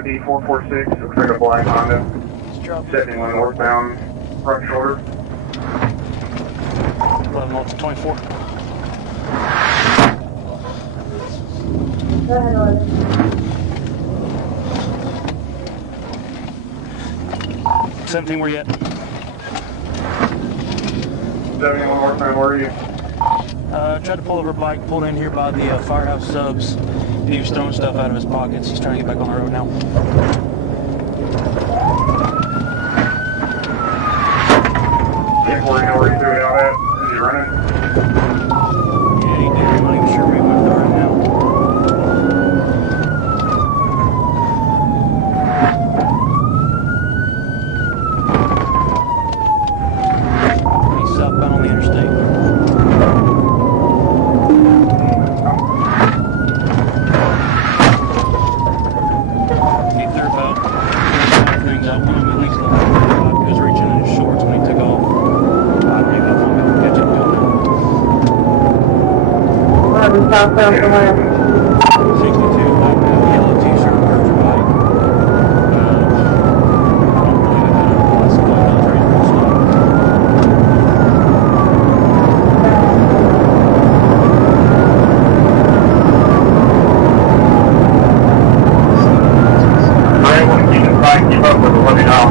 D446, looks like a black Honda. 71 northbound, front shoulder. 11 volts, 24. Go ahead, 11. 17, where you at? 71 northbound, where are you? Tried to pull over a bike, pulled in here by the firehouse subs. He was throwing stuff out of his pockets. He's trying to get back on the road now. 10-4, you know where you threw it out at? Is he running? Yeah, he did. I'm not even sure where he went right now. He's southbound on the interstate. Southbound from where? 62, black yellow t-shirt, Persian bike. I don't believe it had a plastic military stop. I want to keep it tight, keep up with it, let me know.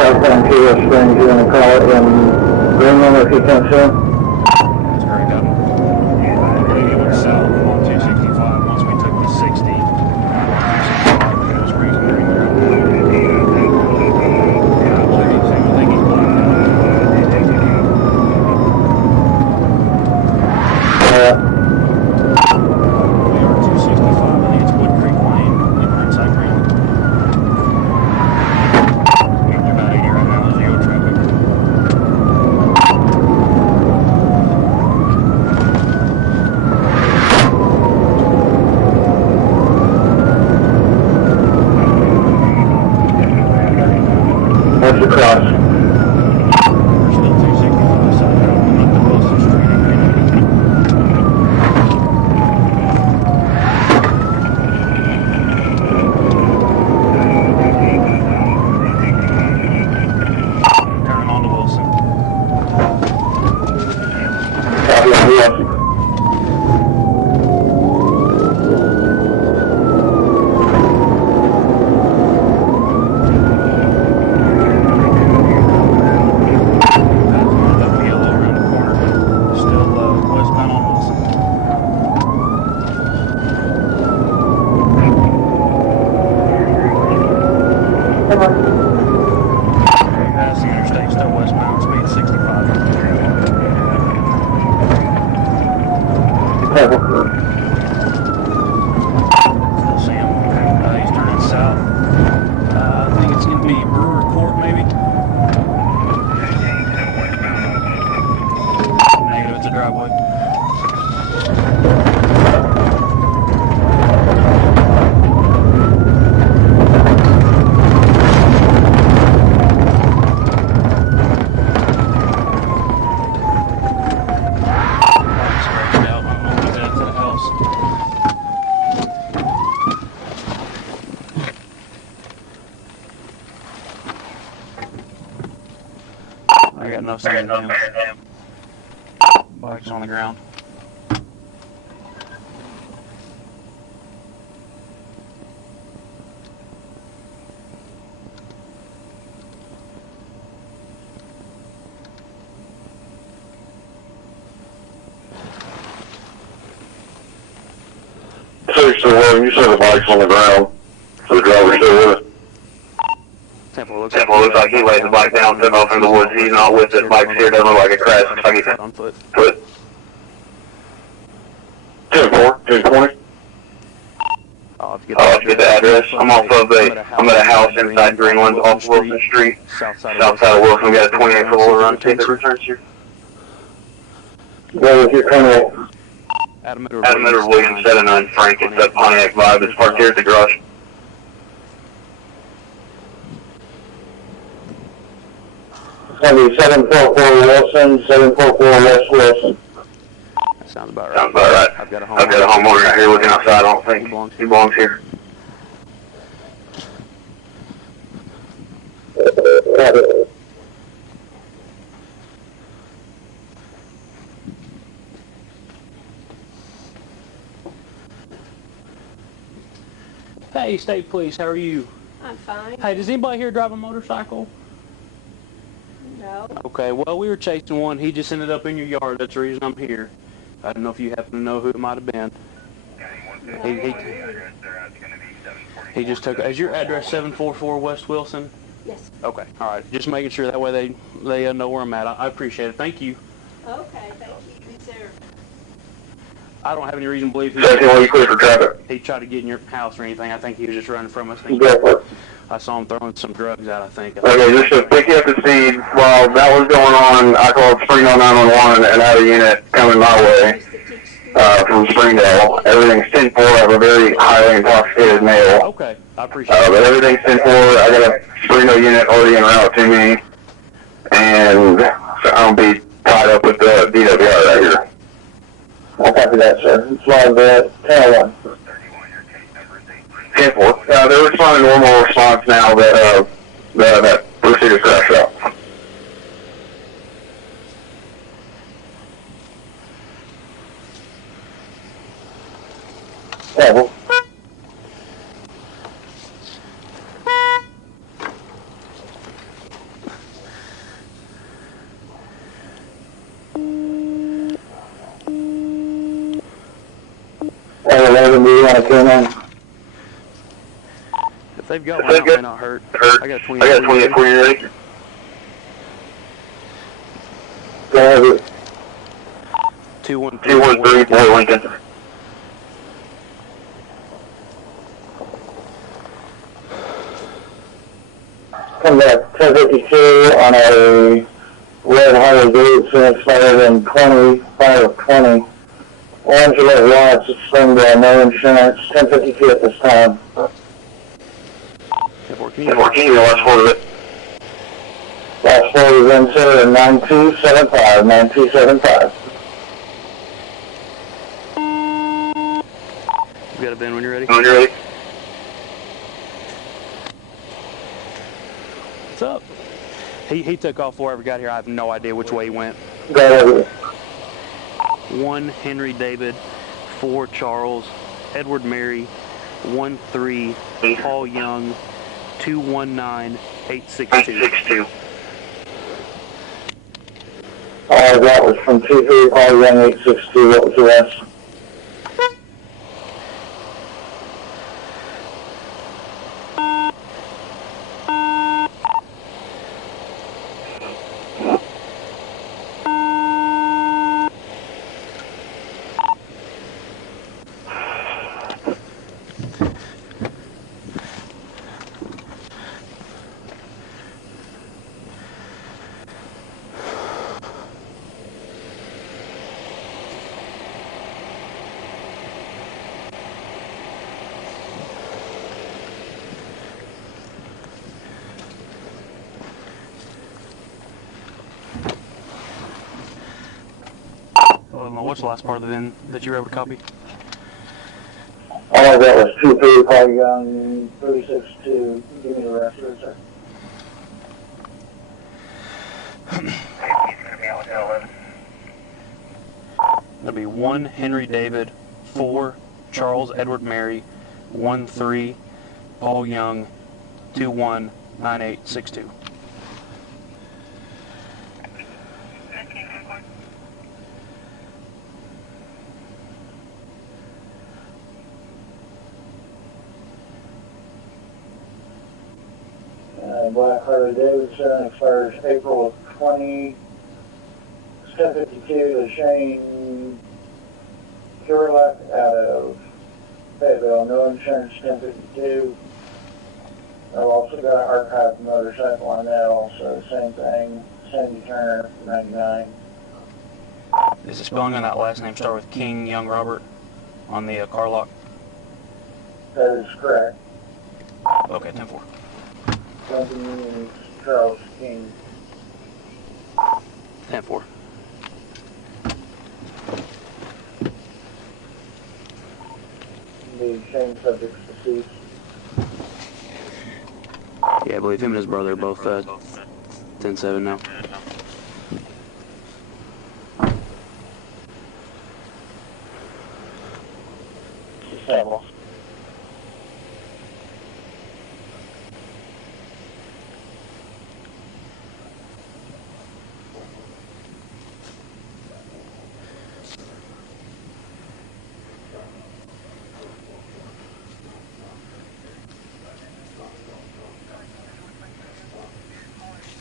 Southbound Key Springs, you want to call it in Greenland if you can, sir? That's very good. I believe he went south on 265 once we took the 60. 265, Key Springs and Greenland. Yeah, I believe he's saying, I think he's blacked out. We are 265, I think it's Wood Creek Lane in Ringside Greenland. About 80 right now, zero traffic. driveway. Scratched out. I don't know if he's out to the house. I got no sign of him. Bike's on the ground. So you said the bike's on the ground. So the driver's still with it. Temple looks Like he laid the bike down, took off in the woods. He's not with it. Bike's here, doesn't look like a crash. Looks like he's on foot. 10-4, 10-20. I'll have to Get the address. I'm at a house inside Greenland off Wilson Street. South side of Wilson. We got a 28-foot lower run. See if it returns here. Go with your criminal. Adam Williams, 79 Frank. It's that Pontiac vibe. It's parked here at the garage. It's going to be 744 Wilson, 744 West Wilson. That sounds about right. Sounds about right. I've got a homeowner out here looking outside. I don't think he belongs here. Hey, State Police, how are you? I'm fine. Hey, does anybody here drive a motorcycle? No. Okay, well, we were chasing one. He just ended up in your yard. That's the reason I'm here. I don't know if you happen to know who it might have been. He just took. Is your address 744 West Wilson? Yes. Okay, all right. Just making sure that way they know where I'm at. I appreciate it. Thank you. Okay, thank you, sir. I don't have any reason to believe You clear for traffic. he tried to get in your house or anything. I think he was just running from us. I saw him throwing some drugs out, I think. Okay, just to pick you up to speed, while that was going on, I called Springdale 911 and had a unit coming my way from Springdale. Everything's 10-4. I have a very highly intoxicated male. Okay, I appreciate it. But everything's 10-4. I got a Springdale unit already en route to me, and so I'll be tied up with the DWI right here. I'll copy that, sir. It's live at 10-1. 10-4. They're responding normal response now that Bruce is crashed out. Yeah, well, do you want to come in? If they've got one, it may not hurt. I got a 28 for you, ready? Go ahead. 213 Boy Lincoln. Come back 1052 on a red Harley Davidson, expired in 25 of 20. Angela Watts, Springdale, no insurance, 1052 at this time. 14, last four of it. Last four is in, sir, 9275, 9275. You got a bin when you're ready? When you're ready. What's up? He took off before I ever got here. I have no idea which way he went. Go ahead. 1 Henry David, 4 Charles, Edward Mary, 13 Paul Young, 219 862. 862. That was from 23 Paul Young 862. What was the rest? What's the last part of the VIN that you were able to copy? All I got was 2-3, Paul Young, 362. Give me the rest of it, sir. That'll be 1 Henry David, 4 Charles Edward Mary, 1-3 Paul Young, 219862. Black Harley Davidson expires April of 20. 1052 to Shane Curlick out of Fayetteville. No insurance, 1052. I've also got an archived motorcycle on that also. Same thing. Sandy Turner, 99. Is the spelling on that last name start with King, Young, Robert on the car lock? That is correct. Okay, 10-4. Lincoln Charles King. 10-4. The same subjects deceased. Yeah, I believe him and his brother are both 10-7 now. Disabled.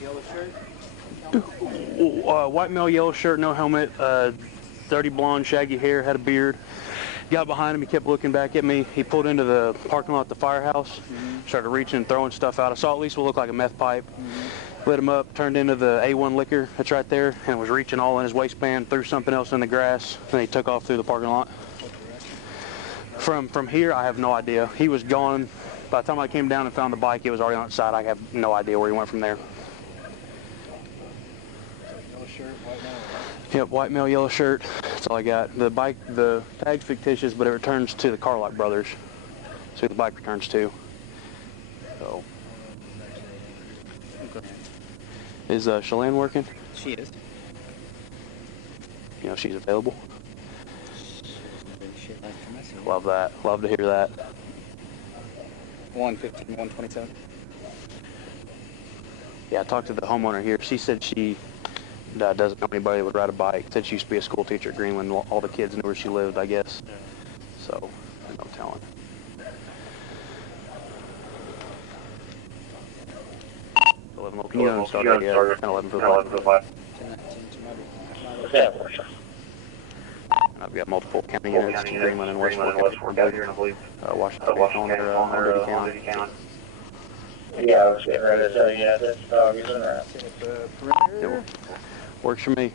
Yellow shirt? White male, yellow shirt, no helmet, dirty blonde, shaggy hair, had a beard. Got behind him, he kept looking back at me. He pulled into the parking lot at the firehouse, started reaching and throwing stuff out. I saw at least what looked like a meth pipe. Lit him up, turned into the A1 liquor that's right there, and was reaching all in his waistband, threw something else in the grass, and he took off through the parking lot. From here, I have no idea. He was gone. By the time I came down and found the bike, it was already on its side. I have no idea where he went from there. Yellow shirt, white male. Yep, white male, yellow shirt. That's all I got. The bike, the tag's fictitious, but it returns to the Carlock brothers. So the bike returns to. So. Okay. Is Shalane working? She is. You know, she's available. Shit like for myself. Love that. Love to hear that. 115, 127. Yeah, I talked to the homeowner here. She said she doesn't know anybody that would ride a bike. Said she used to be a school teacher at Greenland. All the kids knew where she lived, I guess. So, no telling. Can you start it? Yeah, 10-11 for the flat. 10, 19, I've got multiple county units, Greenland and West Fork out here, and I believe Washington on Duty County. Yeah, I was getting ready to tell you that dog is in there. It works for me.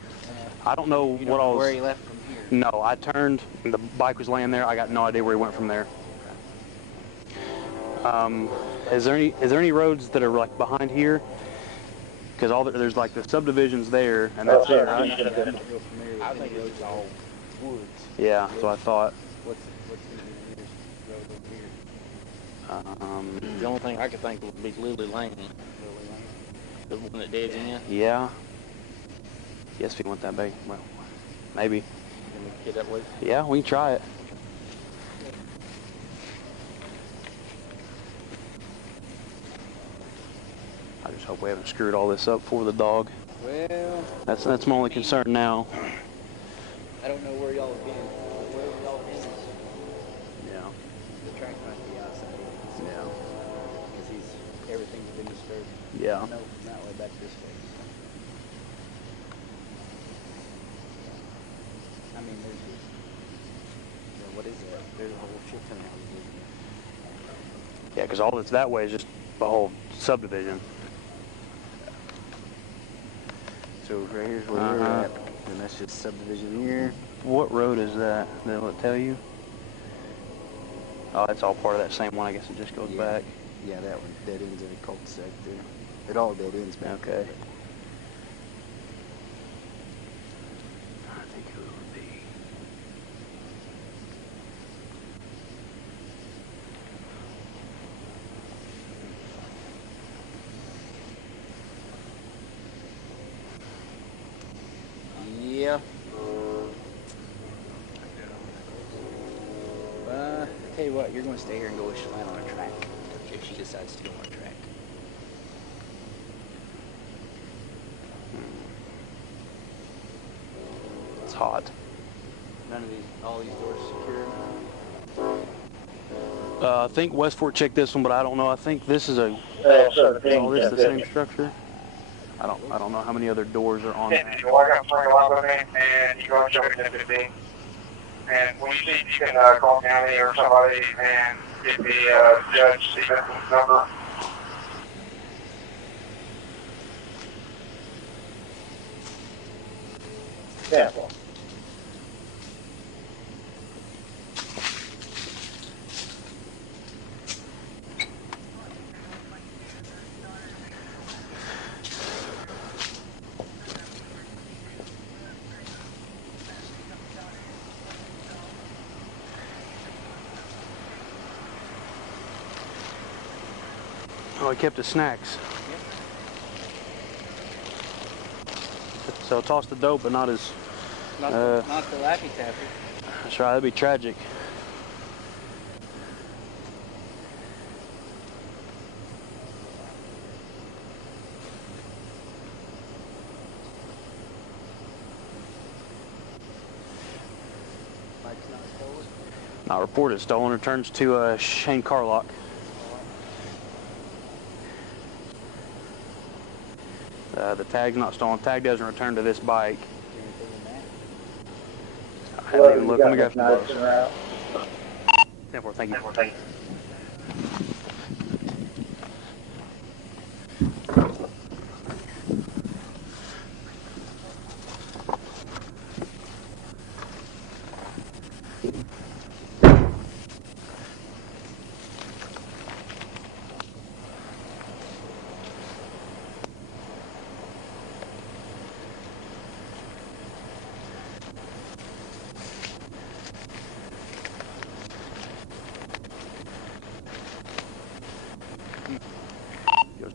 I don't know you what know all. where he left from here? No, I turned and the bike was laying there. I got no idea where he went from there. Is there any roads that are like behind here? Because there's like the subdivisions there, and that's it, right? I think it's all woods. Yeah, so I thought. What's the nearest road over here? The only thing I could think would be Lily Lane. The one that deads in. Yeah. Yes, if you want that big. Well, maybe. Can we get that way? Yeah, we can try it. I just hope we haven't screwed all this up for the dog. Well, That's my only concern now. I don't know where y'all have been. Where y'all have been? Yeah. The track might be outside. Yeah. Because everything's been disturbed. Yeah. I know from that way back this way. I mean, there's just, what is that? There's a whole shit ton of houses. Yeah, because all that's that way is just the whole subdivision. So right here's where we're at, and that's just subdivision here. What road is that? Will it tell you? Oh, it's all part of that same one. I guess it just goes back. Yeah, that one dead ends in a cul-de-sac there. It all dead ends back. Okay. I think who it would be. Yeah. Tell you what, you're going to stay here and go with Shalane on a track if she decides to go on a track. It's hot. None of these, all these doors secure. I think Westport checked this one, but I don't know. I think this is a. So, Is all this the same structure? I don't know how many other doors are on that. You walk up, bring a lot with me, and you go and show me the 15. And when you see, you can call county or somebody and get the Judge Stevenson's number. Yeah. Oh, he kept his snacks. So toss the dope, but not his. Not the Laffy Taffy. That's right. That'd be tragic. Not reported stolen. Returns to Shane Carlock. The tag's not stolen. Tag doesn't return to this bike. I haven't even looked. Let me grab some bugs. 10-4, thank you.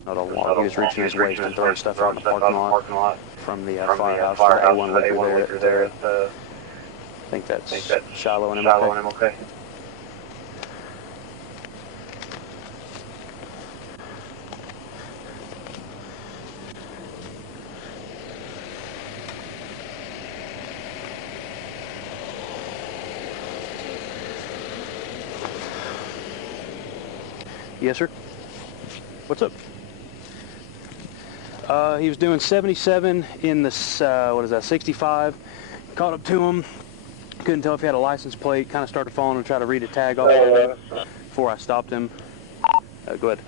Not a lot. He was reaching his waist and throwing stuff out in the parking lot from the firehouse. The A1 liquor there. I think that's Shiloh and MLK. Yes, sir. What's up? He was doing 77 in the, 65. Caught up to him. Couldn't tell if he had a license plate. Kind of started following him, tried to read a tag off before I stopped him. Go ahead.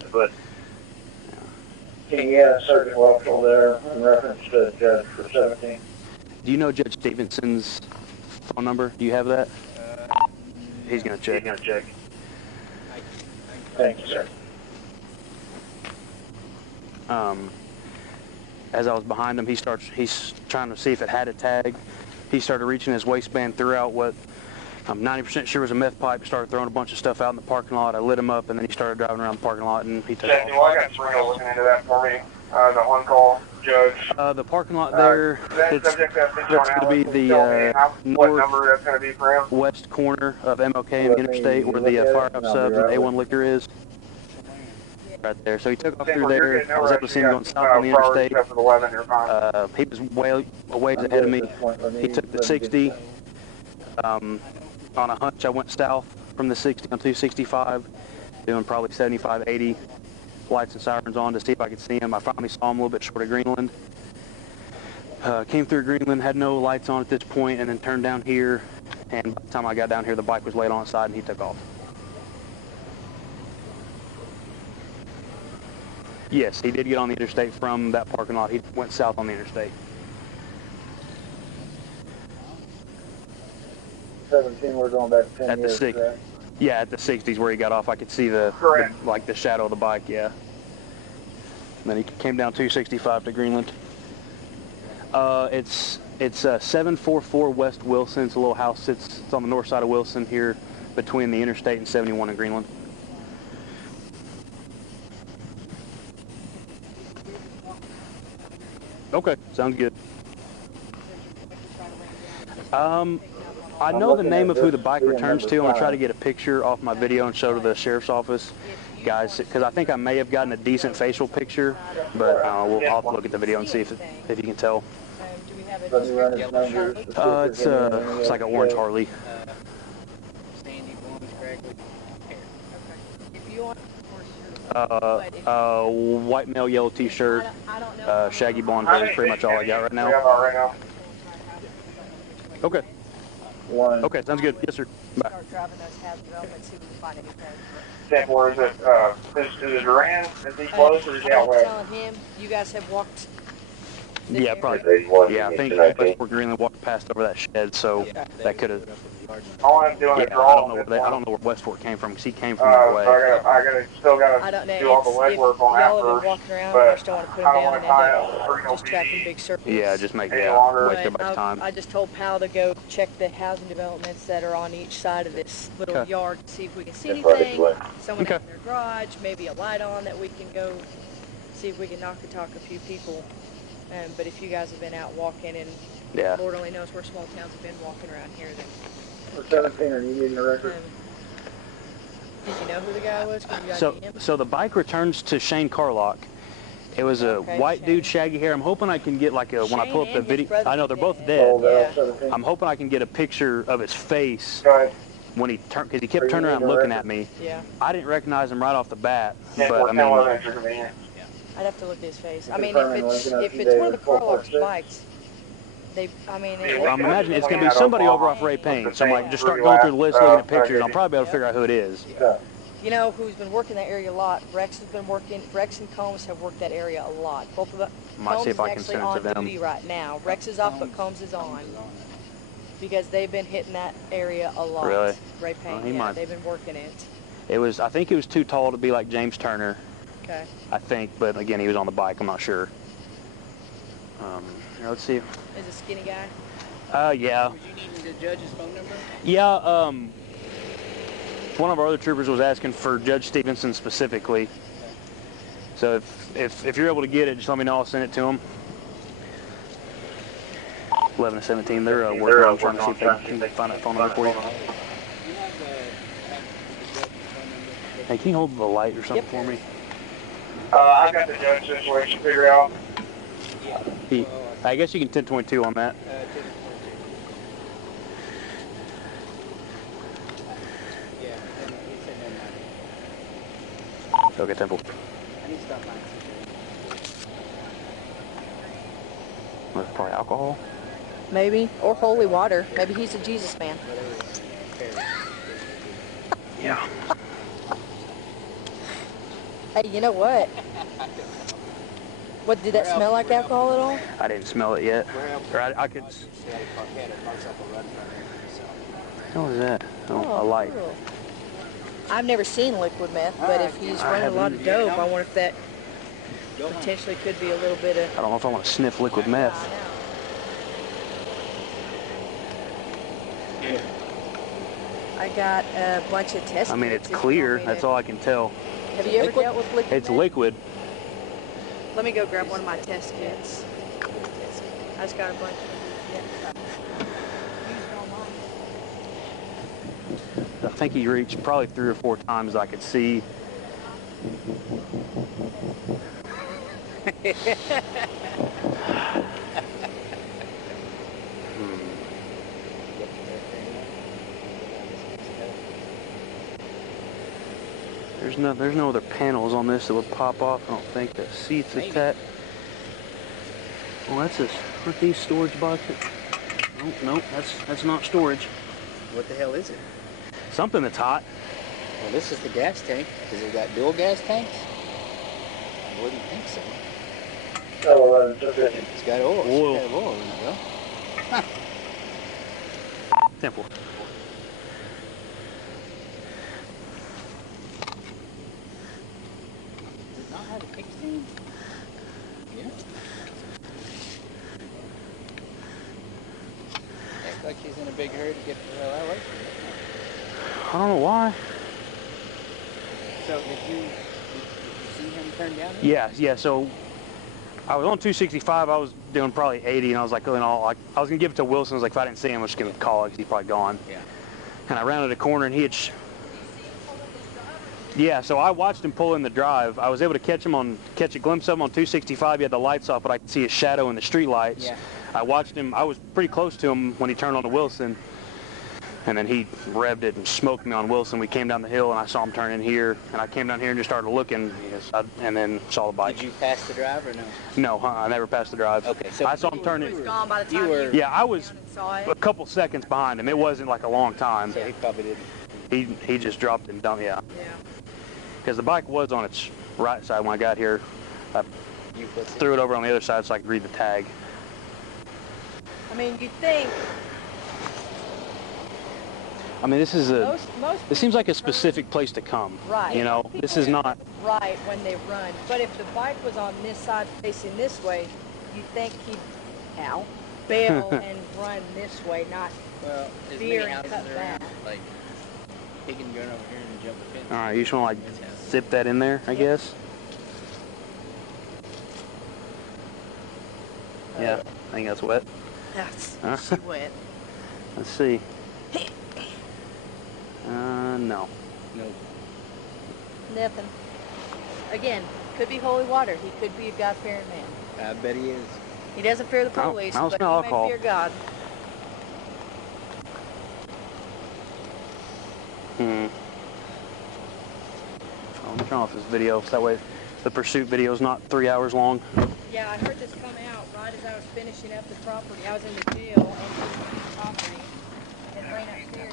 Can you get a Sergeant Russell there in reference to Judge for 17? Do you know Judge Stevenson's phone number? Do you have that? He's going to check. Thank you, sir. As I was behind him, he's trying to see if it had a tag. He started reaching his waistband throughout what I'm 90% sure was a meth pipe, started throwing a bunch of stuff out in the parking lot. I lit him up, and then he started driving around the parking lot, and he took off. Well, I got Serena looking into that for me. The on-call judge. The parking lot there, it's going to be the northwest corner of MLK and Interstate, where the firehouse subs and A1 liquor is. Right there. So he took off through there. I was able to see him going south on the interstate. He was way ahead of me. He took the 60. On a hunch, I went south from the 60 on 265, doing probably 75, 80. Lights and sirens on to see if I could see him. I finally saw him a little bit short of Greenland. Came through Greenland, had no lights on at this point, and then turned down here. And by the time I got down here, the bike was laid on its side, and he took off. Yes, he did get on the interstate from that parking lot. He went south on the interstate. 17, we're going back 10 at years, the correct? Yeah, at the 60s where he got off, I could see the shadow of the bike, yeah. And then he came down 265 to Greenland. It's 744 West Wilson. It's a little house. It's on the north side of Wilson here between the interstate and 71 in Greenland. Okay, sounds good. I know the name of who the bike returns to. I'm going to try to get a picture off my video and show to the sheriff's office guys, because I think I may have gotten a decent facial picture, but I'll have to look at the video and see if you can tell. Do we have a description? It's like an orange Harley. Sandy, blonde, scraggly hair. Okay. If you want, of course, White male, yellow t-shirt, I don't know. shaggy blonde hair is pretty much all I got right now. Okay. Okay, sounds good. Yes, sir. Bye. Start driving those hazard developments, see if we can find anything. Where is it, is it Duran? Is he close or is he out I'm west? telling him, you guys have walked. this Yeah, area. probably. Yeah, I think Westport Greenland walked past over that shed, so that could have. All I'm doing Yeah, is I drawing don't know this where one. Westport came from, because he came from that So way. still I gotta don't know. do all the It's- legwork on if that y'all have been first. walking around, but I just don't want to put I them don't down wanna and tie end up up three just tracking big circles. Yeah, just make Any longer. waste everybody's But time. I just told Pal to go check the housing developments that are on each side of this little Okay. yard to see if we can see That's right, anything. it's Someone Okay. in their garage, maybe a light on that we can go see if we can knock and talk a few people. But if you guys have been out walking and Yeah. Lord only knows where small towns have been walking around here, then Or 17, are you getting the record? did you know who the guy was? Could you guys So, see him? so the bike returns to Shane Carlock. It was a Okay, white Shane. dude, shaggy hair. I'm hoping I can get like a, when I pull up Shane the and his video, brother I know they're both dead. dead. Yeah. 17. I'm hoping I can get a picture of his face Go ahead. when he turned, because he kept turning around looking at me. Yeah. I didn't recognize him right off the bat, but I 10-11 mean, at your convenience. I'd have to look at his face. I You mean, confirming if it's Lincoln if up it's to one of the date, Carlock's 446? bikes, I'm imagining it's going to be somebody over off Ray Payne. So I'm like, just start going through the list, looking at pictures, and I'll probably be able to figure out who it is. Okay. You know who's been working that area a lot? Rex has been working. Rex and Combs have worked that area a lot. Both of them. Might Combs see is if I can actually send it to on them. duty right now. Rex is off, but Combs is on because they've been hitting that area a lot. Really? Ray Payne. he Yeah, might. they've been working it. It was, I think he was too tall to be like James Turner, Okay. I think, but again, he was on the bike, I'm not sure. Here, let's see. Is a skinny guy? Yeah. Was you needing the judge's phone number? Yeah, one of our other troopers was asking for Judge Stevenson specifically. So if you're able to get it, just let me know, I'll send it to him. 11 to 17, they're working on trying to see if they can find that phone number for you. You have the judge's phone number? Hey, can you hold the light or something Yep. for me? I got the judge situation figured out. He, I guess you can 1022 on that. Yeah, and he said never mind. Okay, Temple. I need to stop by. That's probably alcohol. Maybe. Or holy water. Maybe he's a Jesus man. Yeah. Hey, you know what? What, did that smell like alcohol at all? I didn't smell it yet. Or I could. What the hell is that? Oh, a light. Cool. I've never seen liquid meth, but if he's running a lot of dope, I wonder if that potentially could be a little bit of... I don't know if I want to sniff liquid meth. I got a bunch of test I mean, kits it's if you clear. want me That's to- all I can tell. Have you ever dealt with liquid It's meth? liquid. Let me go grab one of my test kits. I just got a bunch. I think he reached probably 3 or 4 times I could see. There's no other panels on this that would pop off. I don't think the seats attached. Well, aren't these storage boxes? Nope, that's not storage. What the hell is it? Something that's hot. Well, this is the gas tank. Has it got dual gas tanks? I wouldn't think so. Oh, 11, It's got oil. Oil. It's got oil in it, well. Temple. Does it not have a kickstand? Yeah. Acts like she's in a big hurry to get the hell away from it. I don't know why. So did you see him turn down here? Yeah, so I was on 265. I was doing probably 80, and I was like, I was gonna give it to Wilson. I was like, if I didn't see him, I was just gonna call it because he's probably gone. Yeah. And I rounded a corner, and he had. Yeah, so I watched him pull in the drive. I was able to catch a glimpse of him on 265. He had the lights off, but I could see his shadow in the street lights. Yeah. I watched him. I was pretty close to him when he turned on to Wilson. And then he revved it and smoked me on Wilson. We came down the hill, and I saw him turn in here. And I came down here and just started looking, and then saw the bike. Did you pass the drive or no? No, I never passed the drive. Okay, so I saw him turn He was in. gone by the time You were- you Yeah, I was saw it. a couple seconds behind him. It wasn't like a long time. So he probably didn't. He just dropped and dumped, yeah. Yeah. Because the bike was on its right side when I got here. I You put threw it over on the other side so I could read the tag. I mean, you'd think I mean, this is most It seems like a people specific place to come. Right. You know, this is not. right when they run. But if the bike was on this side facing this way, you'd think he'd bail and run this way, not Well, as veer many and houses cut around, back. like, he can run over here and jump the fence. All right, you just want to like zip that in there, I guess. Yeah, I think that's wet. That's Huh? she went. Let's see. No. Nope. Nothing. Again, could be holy water. He could be a God-fearing man. I bet he is. He doesn't fear the I don't- police, I don't but smell he alcohol. may fear God. I'm turn off this video so that way the pursuit video is not 3 hours long. Yeah, I heard this come out right as I was finishing up the property. I was in the jail and doing the property. It ran upstairs